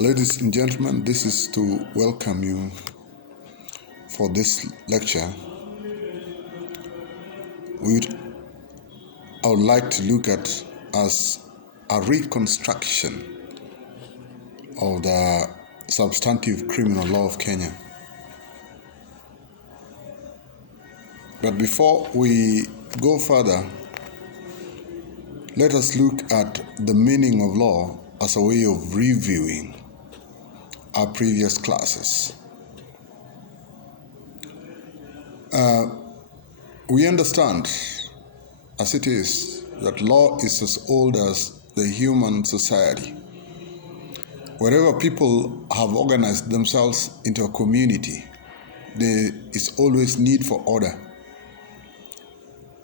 Ladies and gentlemen, this is to welcome you for this lecture. I would like to look at as a reconstruction of the substantive criminal law of Kenya. But before we go further, let us look at the meaning of law as a way of reviewing our previous classes. We understand, as it is, that law is as old as the human society. Wherever people have organized themselves into a community, there is always need for order.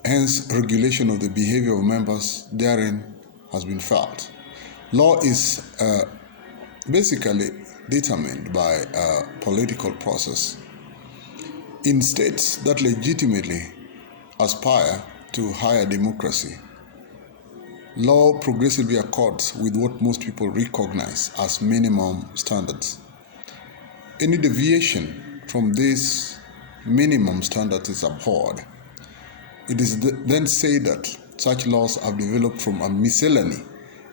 Hence, regulation of the behavior of members therein has been felt. Law is basically determined by a political process. In states that legitimately aspire to higher democracy, law progressively accords with what most people recognize as minimum standards. Any deviation from these minimum standards is abhorred. It is then said that such laws have developed from a miscellany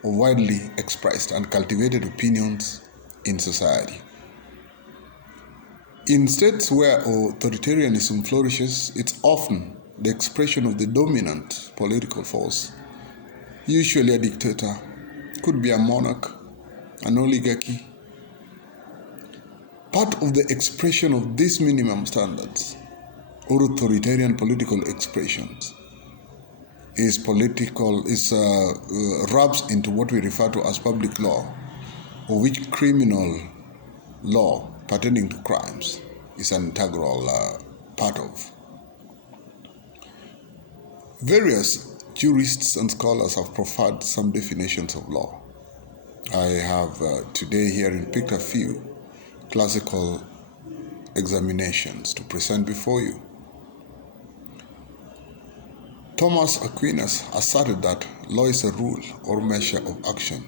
of widely expressed and cultivated opinions in society. In states where authoritarianism flourishes, it's often the expression of the dominant political force, usually a dictator, could be a monarch, an oligarchy. Part of the expression of these minimum standards or authoritarian political expressions rubs into what we refer to as public law, of which criminal law pertaining to crimes is an integral part of. Various jurists and scholars have proffered some definitions of law. I have today here picked a few classical examinations to present before you. Thomas Aquinas asserted that law is a rule or measure of action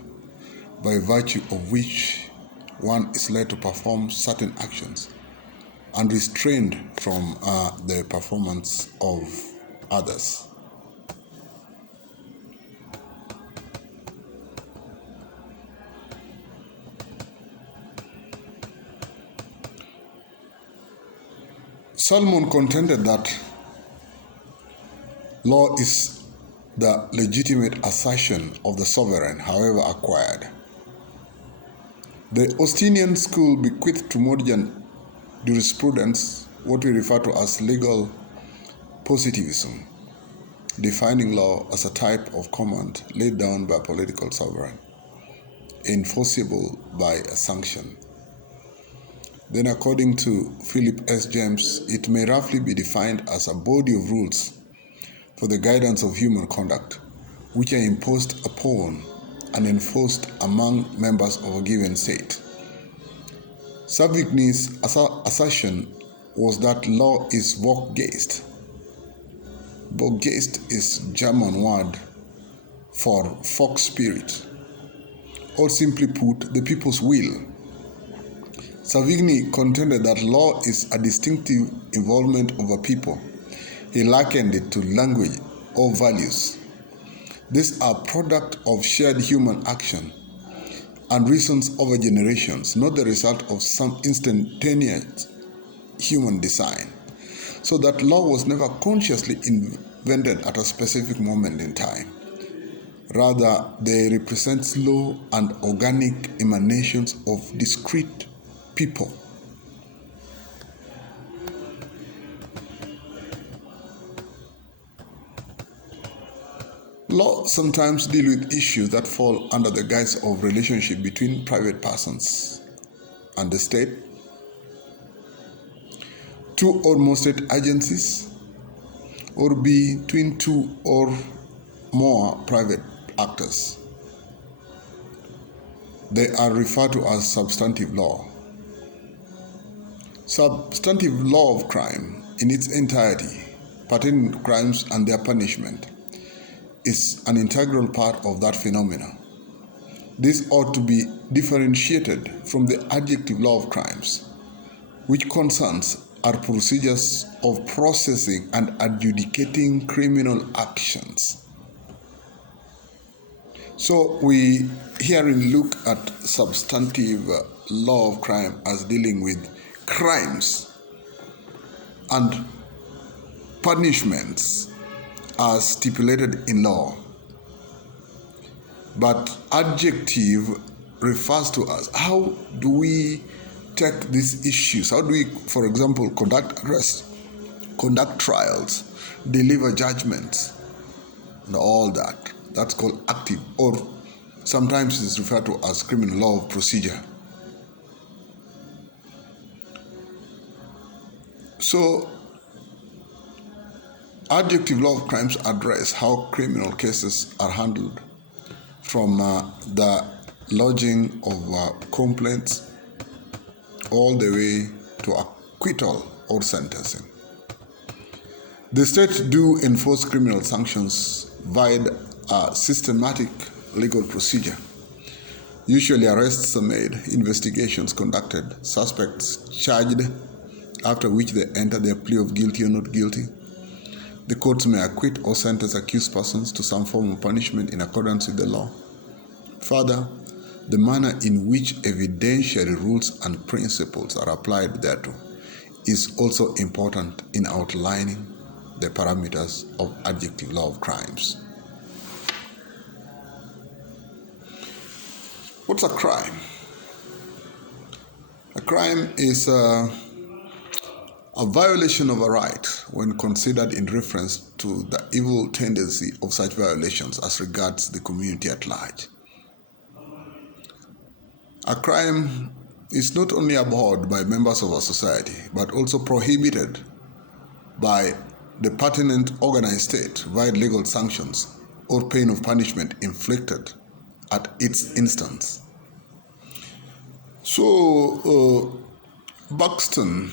by virtue of which one is led to perform certain actions and restrained from the performance of others. Solomon contended that law is the legitimate assertion of the sovereign, however acquired. The Augustinian school bequeathed to modern jurisprudence what we refer to as legal positivism, defining law as a type of command laid down by a political sovereign, enforceable by a sanction. Then, according to Philip S. James, it may roughly be defined as a body of rules for the guidance of human conduct, which are imposed upon and enforced among members of a given state. Savigny's assertion was that law is Volksgeist. Volksgeist is German word for folk spirit, or simply put, the people's will. Savigny contended that law is a distinctive involvement of a people. He likened it to language or values. These are product of shared human action and reasons over generations, not the result of some instantaneous human design. So that law was never consciously invented at a specific moment in time. Rather, they represent slow and organic emanations of discrete people. Law sometimes deal with issues that fall under the guise of relationship between private persons and the state, two or more state agencies, or between two or more private actors. They are referred to as substantive law. Substantive law of crime in its entirety, pertaining to crimes and their punishment, is an integral part of that phenomenon. This ought to be differentiated from the adjective law of crimes, which concerns are procedures of processing and adjudicating criminal actions. So we herein look at substantive law of crime as dealing with crimes and punishments as stipulated in law. But adjective refers to us. How do we take these issues? How do we, for example, conduct arrests, conduct trials, deliver judgments, and all that? That's called active, or sometimes it's referred to as criminal law of procedure. So, adjective law of crimes address how criminal cases are handled from the lodging of complaints all the way to acquittal or sentencing. The state do enforce criminal sanctions via a systematic legal procedure. Usually arrests are made, investigations conducted, suspects charged, after which they enter their plea of guilty or not guilty. The courts may acquit or sentence accused persons to some form of punishment in accordance with the law. Further, the manner in which evidentiary rules and principles are applied thereto is also important in outlining the parameters of adjective law of crimes. What's a crime? A crime is a violation of a right when considered in reference to the evil tendency of such violations as regards the community at large. A crime is not only abhorred by members of a society, but also prohibited by the pertinent organized state via legal sanctions or pain of punishment inflicted at its instance. So, Buxton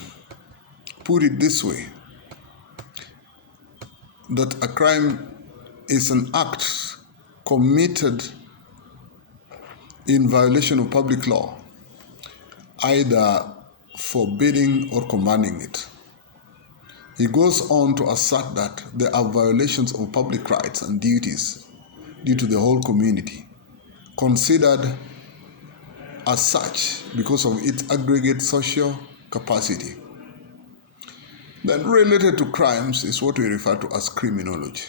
put it this way, that a crime is an act committed in violation of public law, either forbidding or commanding it. He goes on to assert that there are violations of public rights and duties due to the whole community, considered as such because of its aggregate social capacity. Then related to crimes is what we refer to as criminology.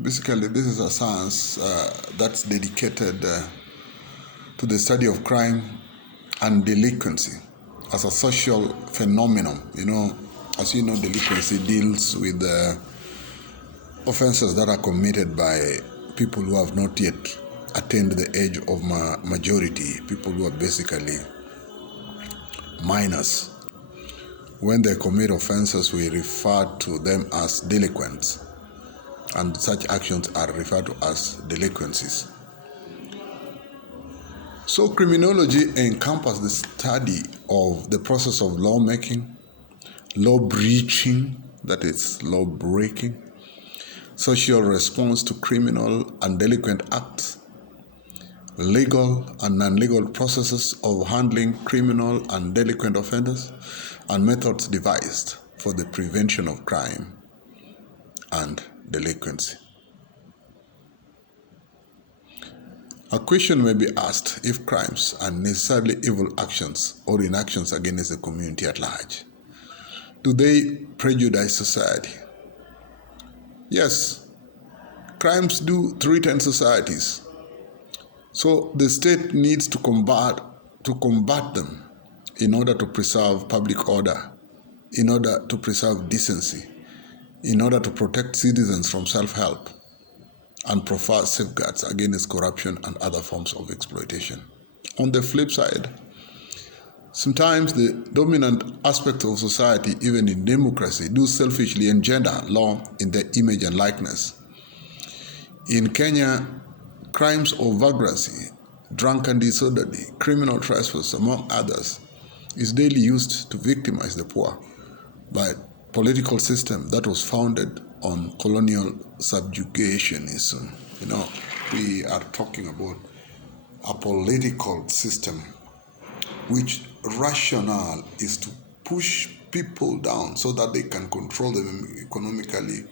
Basically, this is a science that's dedicated to the study of crime and delinquency as a social phenomenon. As you know, delinquency deals with offenses that are committed by people who have not yet attained the age of majority, people who are basically minors. When they commit offenses, we refer to them as delinquents, and such actions are referred to as delinquencies. So criminology encompasses the study of the process of lawmaking, law breaching, that is law breaking, social response to criminal and delinquent acts, legal and non-legal processes of handling criminal and delinquent offenders, and methods devised for the prevention of crime and delinquency. A question may be asked if crimes are necessarily evil actions or inactions against the community at large. Do they prejudice society? Yes, crimes do threaten societies. So the state needs to combat them in order to preserve public order, in order to preserve decency, in order to protect citizens from self-help, and provide safeguards against corruption and other forms of exploitation. On the flip side, sometimes the dominant aspects of society, even in democracy, do selfishly engender law in their image and likeness. In Kenya, crimes of vagrancy, drunken disorderly, criminal trespass, among others, is daily used to victimize the poor by a political system that was founded on colonial subjugationism. We are talking about a political system which rationale is to push people down so that they can control them economically,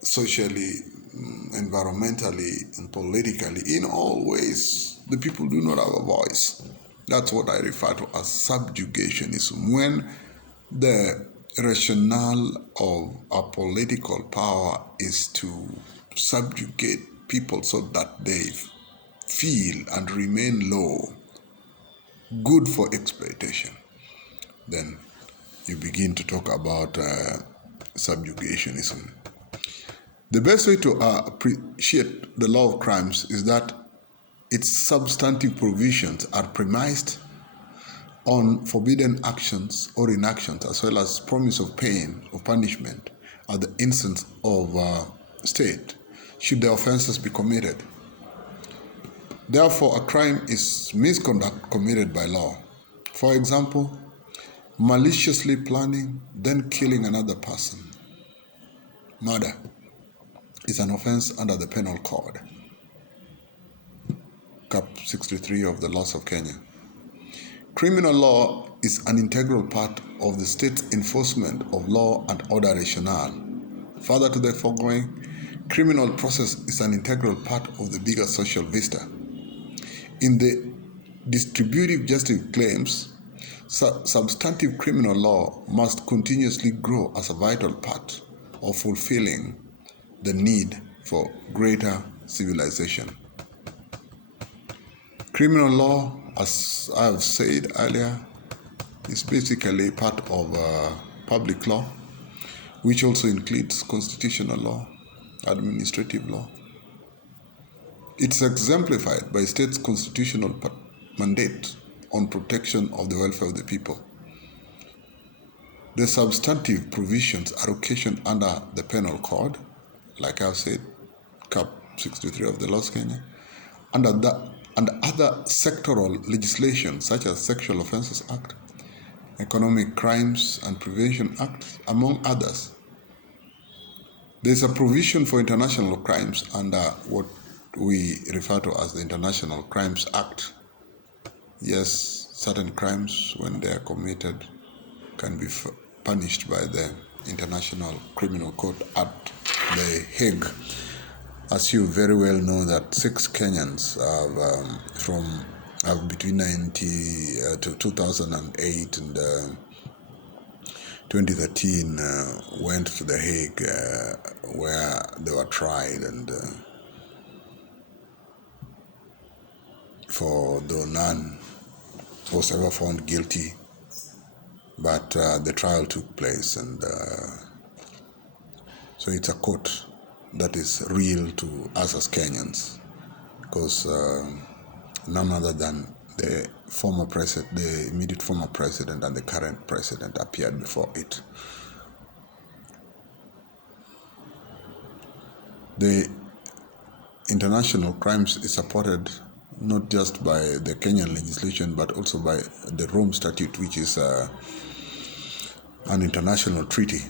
socially, environmentally, and politically. In all ways, the people do not have a voice. That's what I refer to as subjugationism. When the rationale of a political power is to subjugate people so that they feel and remain low, good for exploitation, then you begin to talk about subjugationism. The best way to appreciate the law of crimes is that its substantive provisions are premised on forbidden actions or inactions, as well as promise of pain or punishment at the instance of state, should the offenses be committed. Therefore, a crime is misconduct committed by law. For example, maliciously planning, then killing another person. Murder is an offense under the Penal Code, Cap 63 of the laws of Kenya. Criminal law is an integral part of the state's enforcement of law and order rationale. Further to the foregoing, criminal process is an integral part of the bigger social vista. In the distributive justice claims, substantive criminal law must continuously grow as a vital part of fulfilling the need for greater civilization. Criminal law, as I have said earlier, is basically part of public law, which also includes constitutional law, administrative law. It's exemplified by state's constitutional mandate on protection of the welfare of the people. The substantive provisions are occasioned under the Penal Code, like I've said, Cap 63 of the laws of Kenya, and other sectoral legislation such as Sexual Offences Act, Economic Crimes and Prevention Act, among others. There is a provision for international crimes under what we refer to as the International Crimes Act. Yes, certain crimes, when they are committed, can be punished by the International Criminal Court at The Hague. As you very well know, that 6 Kenyans have between 2008 and 2013 went to The Hague where they were tried, and for though none was ever found guilty, but the trial took place, and so it's a court that is real to us as Kenyans, because none other than the immediate former president and the current president appeared before it. The international crimes is supported not just by the Kenyan legislation, but also by the Rome Statute, which is an international treaty.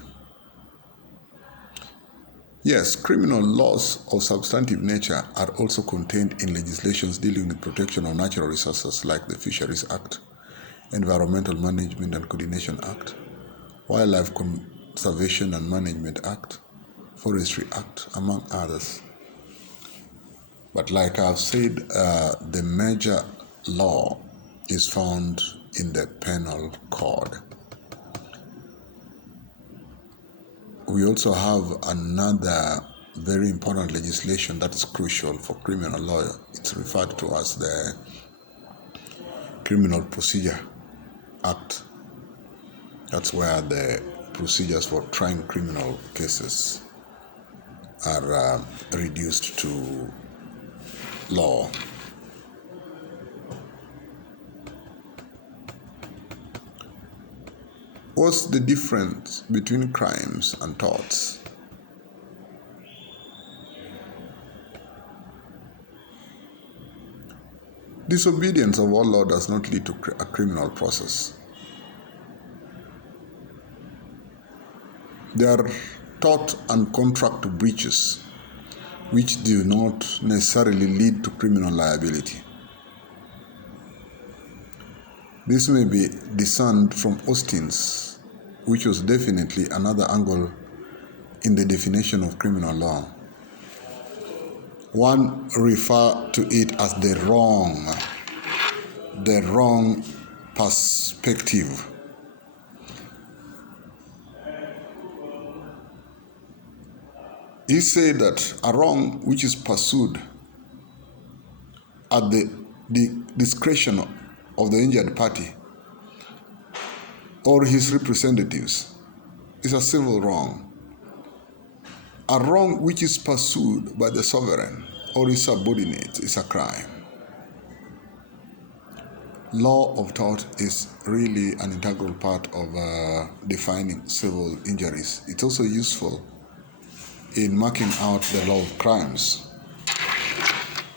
Yes, criminal laws of substantive nature are also contained in legislations dealing with protection of natural resources like the Fisheries Act, Environmental Management and Coordination Act, Wildlife Conservation and Management Act, Forestry Act, among others. But like I've said, the major law is found in the Penal Code. We also have another very important legislation that is crucial for criminal law. It's referred to as the Criminal Procedure Act. That's where the procedures for trying criminal cases are reduced to law. What's the difference between crimes and torts? Disobedience of all law does not lead to a criminal process. There are tort and contract breaches which do not necessarily lead to criminal liability. This may be discerned from Austin's, which was definitely another angle in the definition of criminal law. One refer to it as the wrong perspective. He said that a wrong which is pursued at the discretion of the injured party or his representatives is a civil wrong. A wrong which is pursued by the sovereign or his subordinates is a crime. Law of tort is really an integral part of defining civil injuries. It's also useful in marking out the law of crimes.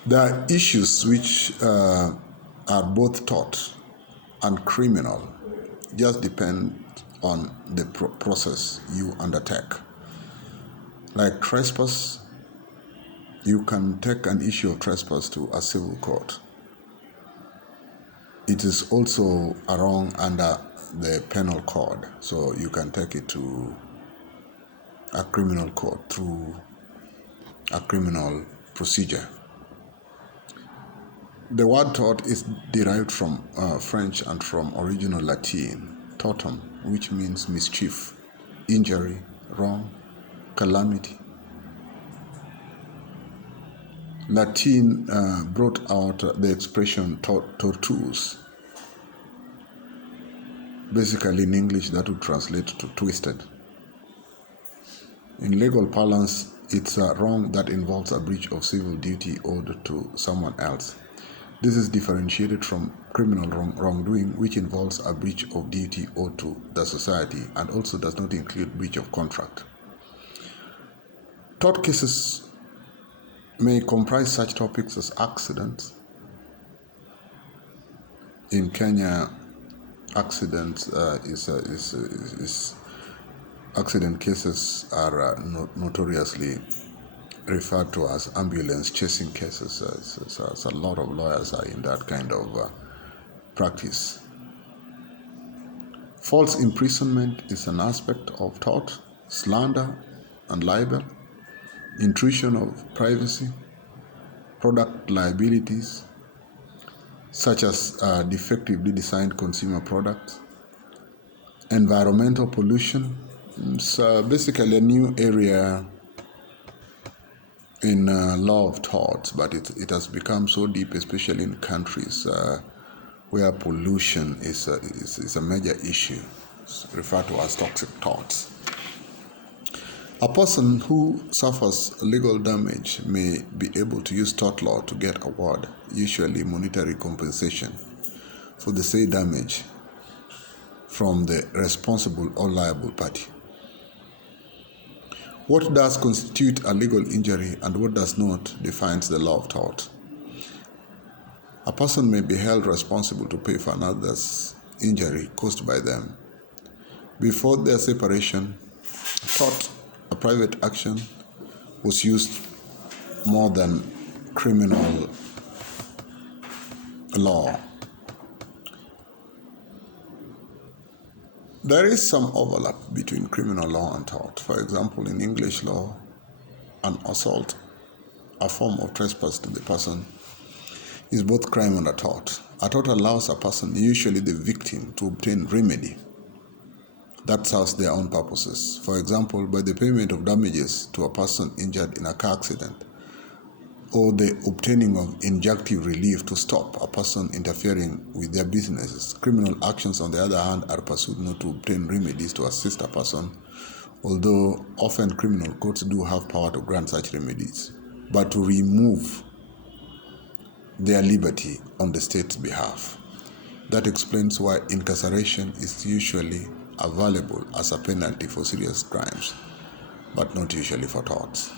There are issues which are both tort and criminal, just depend on the process you undertake. Like trespass, you can take an issue of trespass to a civil court. It is also a wrong under the penal code, so you can take it to a criminal court through a criminal procedure. The word tort is derived from French and from original Latin, tortum, which means mischief, injury, wrong, calamity. Latin brought out the expression tortuous. Basically, in English, that would translate to twisted. In legal parlance, it's a wrong that involves a breach of civil duty owed to someone else. This is differentiated from criminal wrongdoing, which involves a breach of duty owed to the society and also does not include breach of contract. Tort cases may comprise such topics as accidents. In Kenya, accident accident cases are notoriously referred to as ambulance chasing cases. A lot of lawyers are in that kind of practice. False imprisonment is an aspect of tort, slander and libel, intrusion of privacy, product liabilities, such as defectively designed consumer products, environmental pollution. It's basically a new area in law of torts, but it has become so deep, especially in countries where pollution is a major issue. It's referred to as toxic torts. A person who suffers legal damage may be able to use tort law to get award, usually monetary compensation, for the said damage from the responsible or liable party. What does constitute a legal injury and what does not defines the law of tort. A person may be held responsible to pay for another's injury caused by them. Before their separation, tort, a private action, was used more than criminal law. There is some overlap between criminal law and tort. For example, in English law, an assault, a form of trespass to the person, is both crime and a tort. A tort allows a person, usually the victim, to obtain remedy that serves their own purposes. For example, by the payment of damages to a person injured in a car accident, or the obtaining of injunctive relief to stop a person interfering with their businesses. Criminal actions, on the other hand, are pursued not to obtain remedies to assist a person, although often criminal courts do have power to grant such remedies, but to remove their liberty on the state's behalf. That explains why incarceration is usually available as a penalty for serious crimes, but not usually for torts.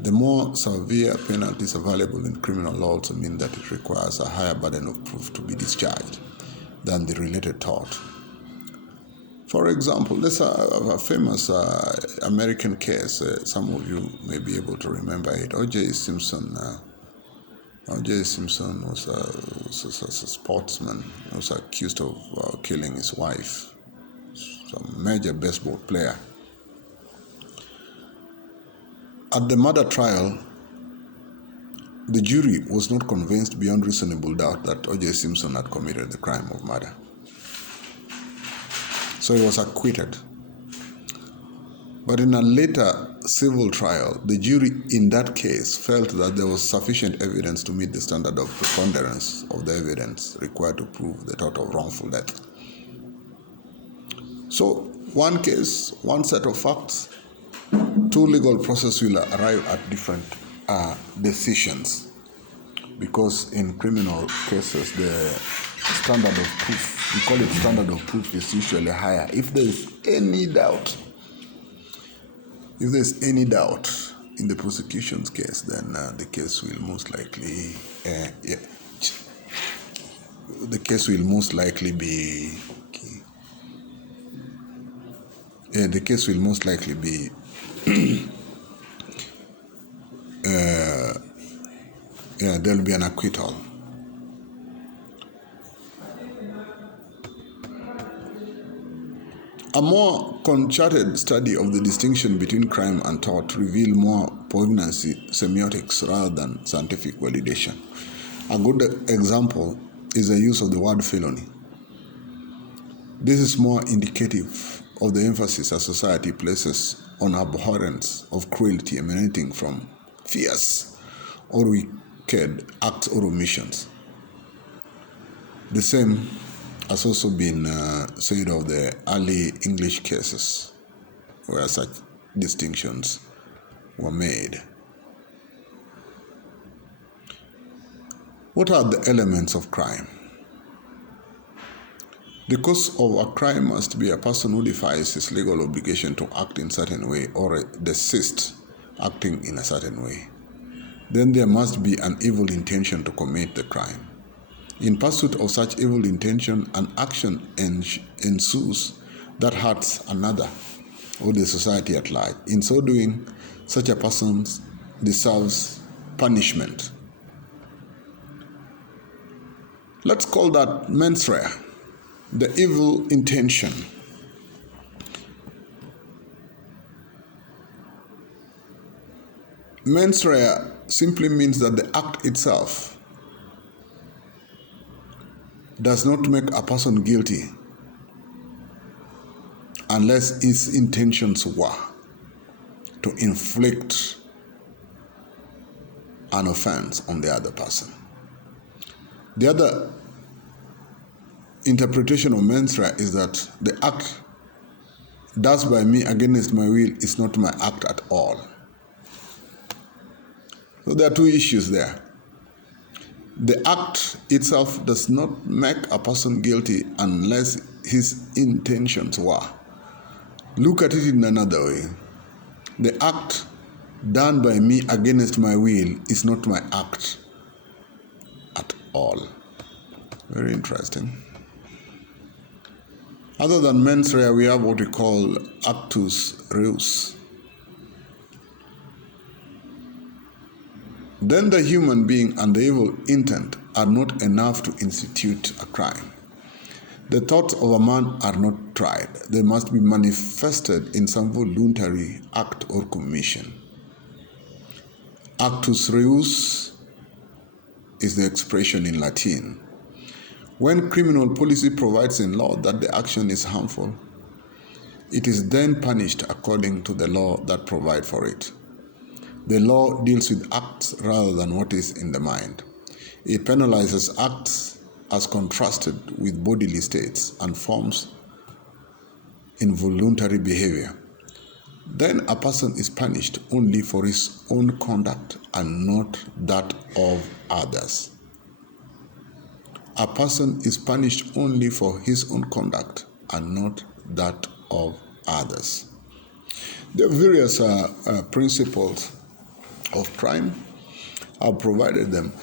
The more severe penalties available in criminal law also mean that it requires a higher burden of proof to be discharged than the related tort. For example, there's a famous American case, some of you may be able to remember it, O.J. Simpson O.J. Simpson was a sportsman. He was accused of killing his wife, some major baseball player. At the murder trial, the jury was not convinced beyond reasonable doubt that O.J. Simpson had committed the crime of murder. So he was acquitted. But in a later civil trial, the jury in that case felt that there was sufficient evidence to meet the standard of preponderance of the evidence required to prove the tort of wrongful death. So, one case, one set of facts, two legal processes will arrive at different decisions. Because in criminal cases, the standard of proof, we call it standard of proof, is usually higher. If there is any doubt, in the prosecution's case, then the case will most likely be there will be an acquittal. A more concerted study of the distinction between crime and tort revealed more poignancy semiotics rather than scientific validation. A good example is the use of the word felony. This is more indicative of the emphasis a society places on abhorrence of cruelty emanating from fierce or wicked acts or omissions. The same has also been said of the early English cases where such distinctions were made. What are the elements of crime? The cause of a crime must be a person who defies his legal obligation to act in a certain way or desist acting in a certain way. Then there must be an evil intention to commit the crime. In pursuit of such evil intention, an action ensues that hurts another or the society at large. In so doing, such a person deserves punishment. Let's call that mens rea, the evil intention. Mens rea simply means that the act itself does not make a person guilty unless his intentions were to inflict an offense on the other person. The other interpretation of mens rea is that the act does by me against my will is not my act at all. So there are two issues there. The act itself does not make a person guilty unless his intentions were. Look at it in another way. The act done by me against my will is not my act at all. Very interesting. Other than mens rea, we have what we call actus reus. Then the human being and the evil intent are not enough to institute a crime. The thoughts of a man are not tried. They must be manifested in some voluntary act or commission. Actus reus is the expression in Latin. When criminal policy provides in law that the action is harmful, it is then punished according to the law that provides for it. The law deals with acts rather than what is in the mind. It penalizes acts as contrasted with bodily states and forms involuntary behavior. Then a person is punished only for his own conduct and not that of others. A person is punished only for his own conduct and not that of others. There are various principles of crime. I've provided them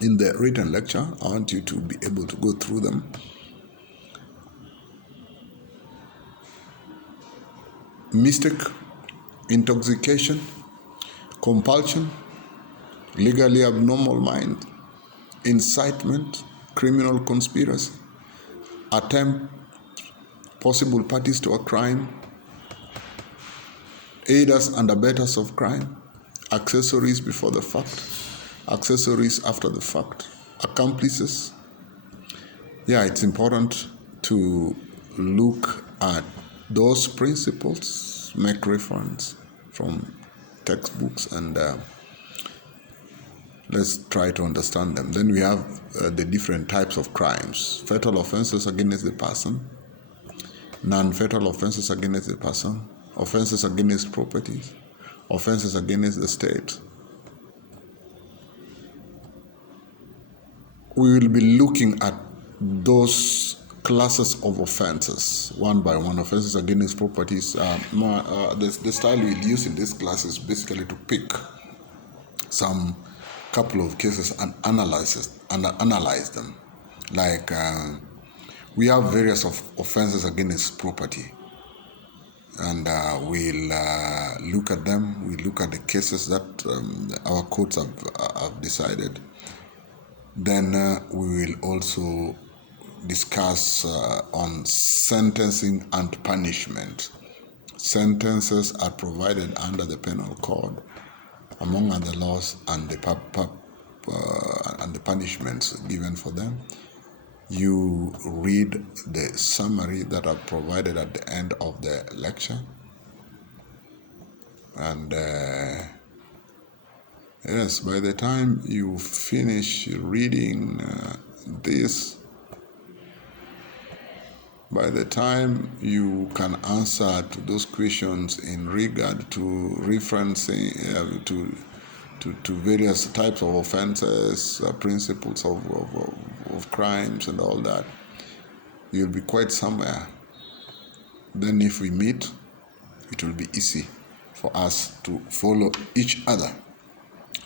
in the written lecture. I want you to be able to go through them. Mistake, intoxication, compulsion, legally abnormal mind, incitement, criminal conspiracy, attempt, possible parties to a crime, aiders and abettors of crime, accessories before the fact, accessories after the fact, accomplices. Yeah, it's important to look at those principles, make reference from textbooks, and let's try to understand them. Then we have the different types of crimes: fatal offenses against the person, non-fatal offenses against the person, offenses against property, offenses against the state. We will be looking at those classes of offenses one by one. Offenses against properties. The style we'll use in this class is basically to pick some couple of cases and analyze them. Like we have various offenses against property, and we'll look at them. We look at the cases that our courts have decided. Then we will also discuss on sentencing and punishment. Sentences are provided under the penal code, among other laws, and the punishments given for them. You read the summary that are provided at the end of the lecture, and yes, by the time you finish reading this, by the time you can answer to those questions in regard to referencing to various types of offenses, principles of crimes and all that, you'll be quite somewhere. Then if we meet, it will be easy for us to follow each other.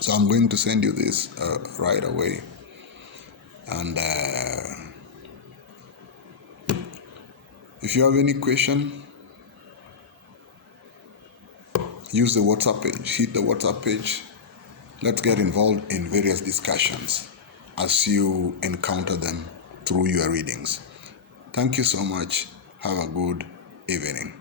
So I'm going to send you this right away. And if you have any question, use the WhatsApp page. Hit the WhatsApp page. Let's get involved in various discussions as you encounter them through your readings. Thank you so much. Have a good evening.